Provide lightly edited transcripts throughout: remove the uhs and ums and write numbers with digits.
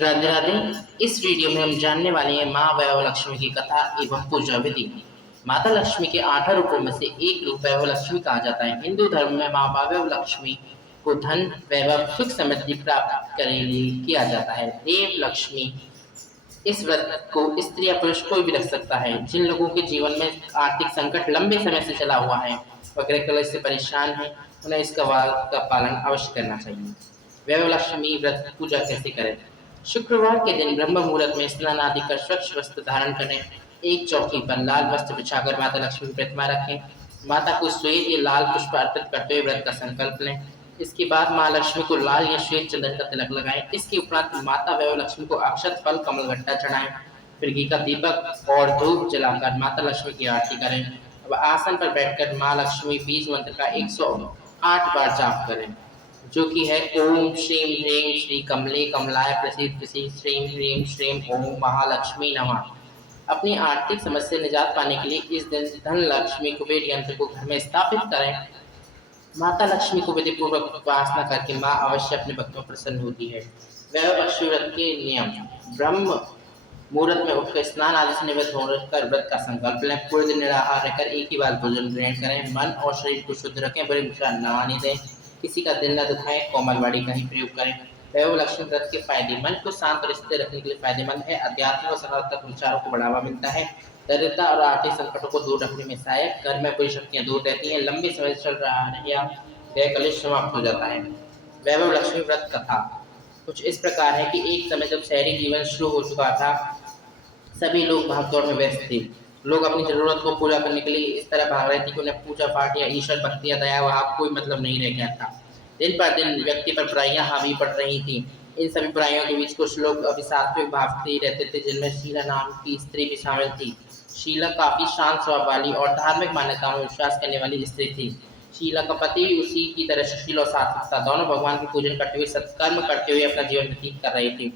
राधे राधे। इस वीडियो में हम जानने वाले हैं माँ वैभव लक्ष्मी की कथा एवं पूजा विधि। माता लक्ष्मी के 8 रूपों में से एक रूप वैभव लक्ष्मी कहा जाता है। हिंदू धर्म में माँ वैभव लक्ष्मी को धन, वैभव, सुख, समृद्धि प्राप्त करने के लिए किया जाता है। देव लक्ष्मी इस व्रत को स्त्री या पुरुष कोई भी रख सकता है। जिन लोगों के जीवन में आर्थिक संकट लंबे समय से चला हुआ है, वह कलह से परेशान है, उन्हें इसका का पालन अवश्य करना चाहिए। वैभव लक्ष्मी व्रत पूजा कैसे करें? शुक्रवार के दिन ब्रह्म मुहूर्त में स्नान आदि कर स्वच्छ वस्त्र धारण करें। एक चौकी पर लाल वस्त्र बिछाकर माता लक्ष्मी की प्रतिमा रखें। माता को श्वेत या लाल पुष्प अर्पित करते हुए व्रत का संकल्प लें। इसके बाद माँ लक्ष्मी को लाल या श्वेत चंदन का तिलक लगाएं। इसके उपरांत माता वैभव लक्ष्मी को अक्षत, फल, कमल घट्टा चढ़ाएं। फिर घी का दीपक और धूप जलाकर माता लक्ष्मी की आरती करें। अब आसन पर बैठकर माँ लक्ष्मी बीज मंत्र का 108 बार जाप करें, जो कि है ओम श्रीं ह्रीं श्री कमले कमलाय प्रसीद प्रसीद श्रीं ह्रीं श्रीं ओम महालक्ष्मी नमः। अपनी आर्थिक समस्या से निजात पाने के लिए इस दिन धन लक्ष्मी कुबेर यंत्र को घर में स्थापित करें। माता लक्ष्मी को विधि पूर्वक उपासना करके माँ अवश्य अपने भक्तों पर प्रसन्न होती है। वैभव लक्ष्मी व्रत के नियम: ब्रह्म मुहूर्त में उठकर स्नान आदि से निवृत्त होकर व्रत का संकल्प लें। पूरे दिन निराहार रहकर एक ही बार भोजन ग्रहण करें। मन और शरीर को शुद्ध रखें, बुरे विचार न आने दें। किसी का दिल न दुखाएं, कोमल वाणी का ही प्रयोग करें। वैभव लक्ष्मी व्रत के फायदे: मन को शांत और स्थिर रखने के लिए फायदेमंद है। अध्यात्म और सकारात्मक विचारों को बढ़ावा मिलता है। दरिद्रता और आर्थिक संकटों को दूर रखने में सहायक। घर में बुरी शक्तियां दूर रहती हैं। लंबे समय से चल रहा है या गृह कलेश समाप्त हो जाता है। वैभव लक्ष्मी व्रत कथा कुछ इस प्रकार है कि एक समय जब शहरी जीवन शुरू हो चुका था, सभी लोग भागदौड़ में व्यस्त थे। लोग अपनी जरूरत को पूरा करने के लिए इस तरह भाग रहे थे कि उन्हें पूजा पाठ या ईश्वर भक्ति या दया वहाँ कोई मतलब नहीं रह गया था। दिन पर दिन व्यक्ति पर बुराइयां हावी पड़ रही थी। इन सभी बुराइयों के बीच कुछ लोग अभी सात्विक भागते ही रहते थे, जिनमें शीला नाम की स्त्री भी शामिल थी। शीला काफी शांत स्वभाव वाली और धार्मिक मान्यताओं में विश्वास करने वाली स्त्री थी। शीला का पति भी उसी की तरह सुशील और सात्विक था। दोनों भगवान की पूजन करते हुए, सत्कर्म करते हुए अपना जीवन व्यतीत कर रहे थे।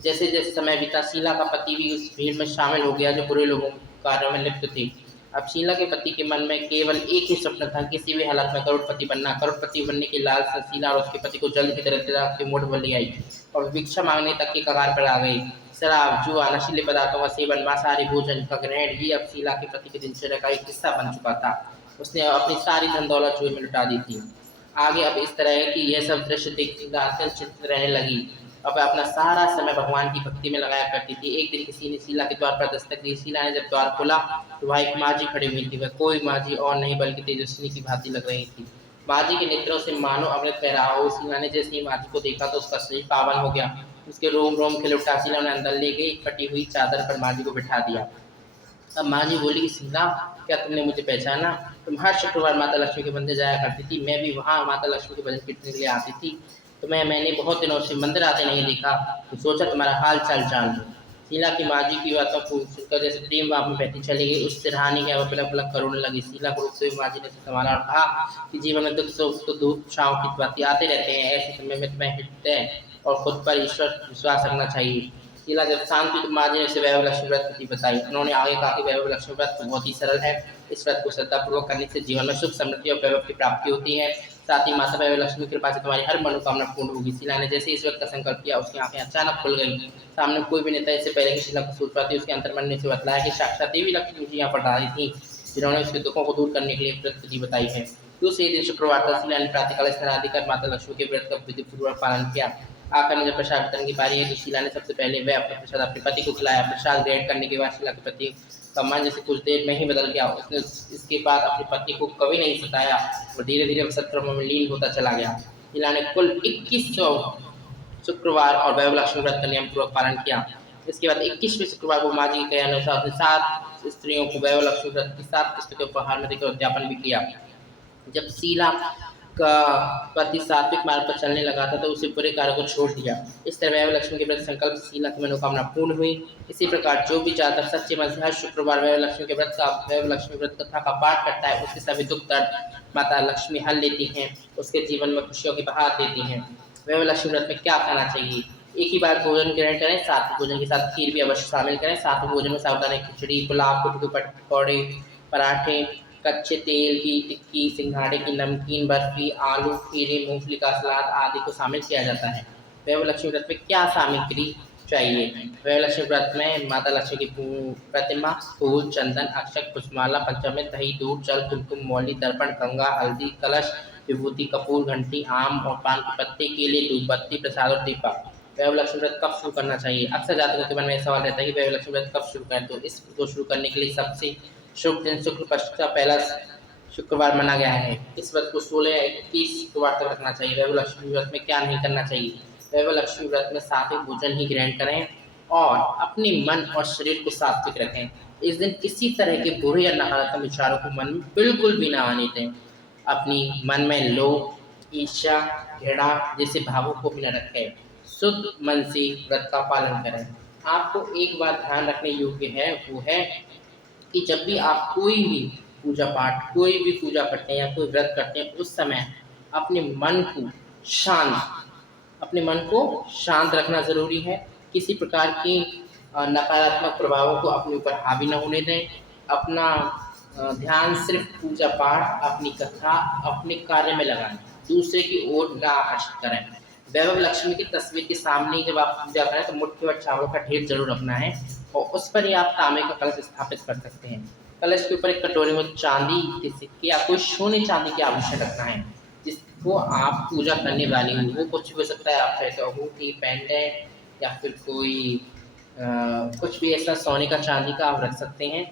जैसे जैसे समय बीता, शीला का पति भी उस भीड़ में शामिल हो गया जो बुरे लोगों के कार्यों में लिप्त थे। अब शीला के पति के मन में केवल एक ही स्वप्न था, किसी भी हालत में करोड़पति बनना। करोड़पति बनने की लालसा शीला और उसके पति को जल्द की तरह के मोड़ पर ले आई और भिक्षा मांगने तक की कगार पर आ गई। शराब, जुआ, नशीले पदार्थों का सेवन, मांसाहारी भोजन का ग्रहण ही अब शीला के पति के दिनचर्या का एक हिस्सा बन चुका था। उसने अपनी सारी धन दौलत जुए में लुटा दी थी। आगे अब इस तरह है कि यह सब दृश्य देखकर अत्यंत चिंतित रहने लगी। अब अपना सारा समय भगवान की भक्ति में लगाया करती थी। एक दिन किसी ने शीला के द्वार पर दस्तक दी। शीला ने जब द्वार खोला तो वहाँ एक माझी खड़ी हुई थी। वह कोई माझी और नहीं बल्कि तेजस्विनी की भांति लग रही थी। माझी के नेत्रों से मानो अमृत बह रहा हो। शीला ने जैसे ही माझी को देखा तो उसका शरीर पावन हो गया। उसके रोम रोम खिल उठा। शीला ने अंदर ले गई, फटी हुई चादर पर माझी को बिठा दिया। अब माझी बोली कि शीला, क्या तुमने मुझे पहचाना? तुम हर शुक्रवार माता लक्ष्मी के मंदिर जाया करती थी, मैं भी वहाँ माता लक्ष्मी के भजन कीर्तन के लिए आती थी। मैंने बहुत दिनों से मंदिर आते नहीं देखा, तो सोचा तुम्हारा हाल चाल जान लूं। शीला की माँ जी की बातों को सुनकर जैसे प्रेम भाव में बहती चली गई। उस सिरहानी के पलक पलक करोड़ने लगी। शीला को रुकते हुए माँ जी ने संभाला और कहा कि जीवन में दुख सुख तो धूप छाँव की बातें आते रहते हैं। ऐसे समय में तुम्हें हृदय और खुद पर ईश्वर विश्वास रखना चाहिए। शीला जब शांत हुई तो माँ जी ने उसे वैभव लक्ष्मी व्रत की बताई। उन्होंने आगे कहा कि वैभव लक्ष्मी व्रत बहुत ही सरल है। इस व्रत को श्रद्धापूर्वक करने से जीवन में सुख, समृद्धि और वैभव की प्राप्ति होती है। साथ ही माता वैभव लक्ष्मी की कृपा से तुम्हारी हर मनोकामना पूर्ण होगी। शीला ने जैसे इस व्रत का संकल्प किया, उसकी आंखें अचानक खुल गईं। सामने कोई भी नेता इससे पहले कि शीला को सूझ पाती, उसके अंतर्मन ने उसे बतलाया कि साक्षात देवी लक्ष्मी जी यहाँ पर रही थी, जिन्होंने उसके दुखों को दूर करने के लिए व्रत विधि बताई है। दूसरे दिन शुक्रवार था। शीला ने प्रातःकाल स्नान आदि कर माता लक्ष्मी के व्रत का विधिपूर्वक पालन किया। आखिर में जब प्रसाद वितरण की बारी है तो शीला ने सबसे पहले वह अपना प्रसाद अपने पति को खिलाया। प्रसाद ग्रहण करने के बाद शीला के पति का मन जैसे कुछ देर में ही बदल गया। उसने इसके बाद अपनी पत्नी को कभी नहीं सताया और धीरे धीरे सत्कर्मों में लीन होता चला गया। शीला ने कुल 2100 शुक्रवार और वैभव लक्ष्मी व्रत का नियम पूर्वक पालन किया। इसके बाद 21वें शुक्रवार को माँ जी के अनुसार उसने 7 स्त्रियों को वैभव लक्ष्मी व्रत की 7 किस्तों के उपहार में देकर उद्यापन भी किया। जब शीला का पति सात्विक मार्ग पर चलने लगा था तो उसे बुरे कार्य को छोड़ दिया। इस तरह वैभव लक्ष्मी के व्रत संकल्प से शीला की मनोकामना पूर्ण हुई। इसी प्रकार जो भी जातक सच्चे मन से हर शुक्रवार वैभव लक्ष्मी के व्रत का वैभव लक्ष्मी व्रत कथा का पाठ करता है, उसके सभी दुख दर्द माता लक्ष्मी हल लेती हैं, उसके जीवन में खुशियों की बहार देती हैं। वैभव लक्ष्मी व्रत में क्या खाना चाहिए? एक ही बार भोजन ग्रहण करें। साथ भोजन के साथ खीर भी अवश्य शामिल करें। साथ भोजन में साबुदाना की खिचड़ी, पुलाव, कुटके पकौड़े, पराठे, कच्चे तेल की टिक्की, सिंघाड़े की नमकीन, बर्फी, आलू, खीरे, मूंगफली का सलाद आदि को शामिल किया जाता है। वैभव लक्ष्मी व्रत में क्या सामग्री चाहिए। वैभव लक्ष्मी व्रत में माता लक्ष्मी की प्रतिमा, फूल, चंदन, अक्षत, पुष्पमाला, पंचामृत, दही, दूध, जल, कुमकुम, मौली, दर्पण, गंगा, हल्दी, कलश, विभूति, कपूर, घंटी, आम और पान के पत्ते, केले, धूपबत्ती, प्रसाद और दीपक। वैभव लक्ष्मी व्रत कब शुरू करना चाहिए? अक्सर जातकों के मन में सवाल रहता है कि वैभव लक्ष्मी व्रत कब शुरू करें, तो इसको शुरू करने के लिए सबसे शुभ दिन शुक्ल पक्ष का पहला शुक्रवार माना गया है। इस व्रत को 16 या 21 शुक्रवार तक रखना चाहिए। वैभव लक्ष्मी व्रत में क्या नहीं करना चाहिए? वैभव लक्ष्मी व्रत में सात्विक भोजन ही ग्रहण करें और अपने मन और शरीर को सात्विक रखें। इस दिन किसी तरह के बुरे या नकारात्मक विचारों को मन में बिल्कुल भी ना आने दें। अपनी मन में लोभ, ईर्ष्या, घृणा जैसे भावों को भी न रखें। शुद्ध मन से व्रत का पालन करें। आपको एक बात ध्यान रखने योग्य है, वो है कि जब भी आप कोई भी पूजा पाठ, कोई भी पूजा करते हैं या कोई व्रत करते हैं, उस समय अपने मन को शांत अपने मन को शांत रखना ज़रूरी है। किसी प्रकार की नकारात्मक प्रभावों को अपने ऊपर हावी न होने दें। अपना ध्यान सिर्फ पूजा पाठ, अपनी कथा, अपने कार्य में लगाएं, दूसरे की ओर न आकर्षित करें। वैभव लक्ष्मी की तस्वीर के सामने ही जब आप पूजा करें तो मुट्ठी भर चावल का ढेर जरूर रखना है और उस पर ही आप तांबे का कलश स्थापित कर सकते हैं। कलश के ऊपर एक कटोरी में चांदी के सिक्के या कोई सोने चांदी के आभूषण रखना है जिसको आप पूजा करने वाली हो। वो कुछ भी हो सकता है, आप चाहे तो अंगूठी, पेंडेंट या फिर कोई कुछ भी ऐसा सोने का, चांदी का आप रख सकते हैं।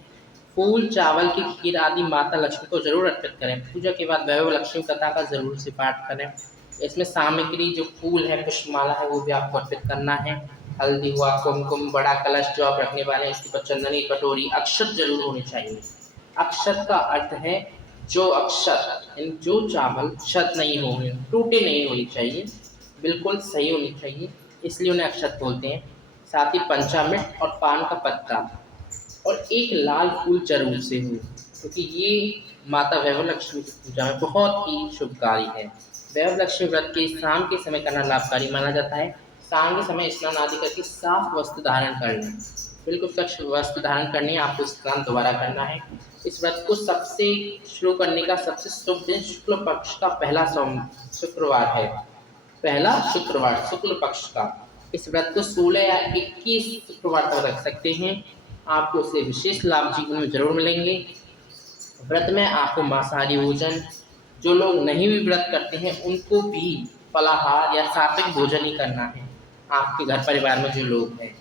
फूल, चावल की खीर आदि माता लक्ष्मी को जरूर अर्पित करें। पूजा के बाद वैभव लक्ष्मी कथा का जरूर से पाठ करें। इसमें सामग्री जो फूल है, पुष्पमाला है, वो भी आपको अर्पित करना है। हल्दी हुआ, कुमकुम, बड़ा कलश जो आप रखने वाले हैं, इसके ऊपर चंदनी कटोरी, अक्षत जरूर होनी चाहिए। अक्षत का अर्थ है जो अक्षत, जो चावल क्षत नहीं होंगे, टूटे नहीं होनी चाहिए, बिल्कुल सही होनी चाहिए, इसलिए उन्हें अक्षत बोलते हैं। साथ ही पंचामृत और पान का पत्ता और एक लाल फूल जरूर से हो, क्योंकि ये माता वैभव लक्ष्मी की पूजा में बहुत ही शुभकारी है। वैभव लक्ष्मी व्रत के शाम के समय करना लाभकारी माना जाता है। शाम के समय स्नान आदि करके साफ वस्त्र धारण कर लें। बिल्कुल स्वच्छ वस्त्र धारण करनी है, आपको स्नान दोबारा करना है। इस व्रत को सबसे शुरू करने का सबसे शुभ दिन शुक्ल पक्ष का पहला शुक्रवार है। पहला शुक्रवार शुक्ल पक्ष का। इस व्रत को 16 या 21 शुक्रवार तक रख सकते हैं। आपको उससे विशेष लाभ जीवन में जरूर मिलेंगे। व्रत में आपको मांसाहारी भोजन, जो लोग नहीं भी व्रत करते हैं उनको भी फलाहार या सात्विक भोजन ही करना है, आपके घर परिवार में जो लोग हैं।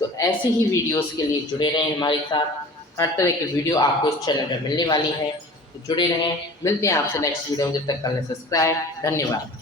तो ऐसे ही वीडियोस के लिए जुड़े रहें हमारे साथ। हर तरह की वीडियो आपको इस चैनल पर मिलने वाली है, तो जुड़े रहें। मिलते हैं आपसे नेक्स्ट वीडियो में, जब तक कर लें सब्सक्राइब। धन्यवाद।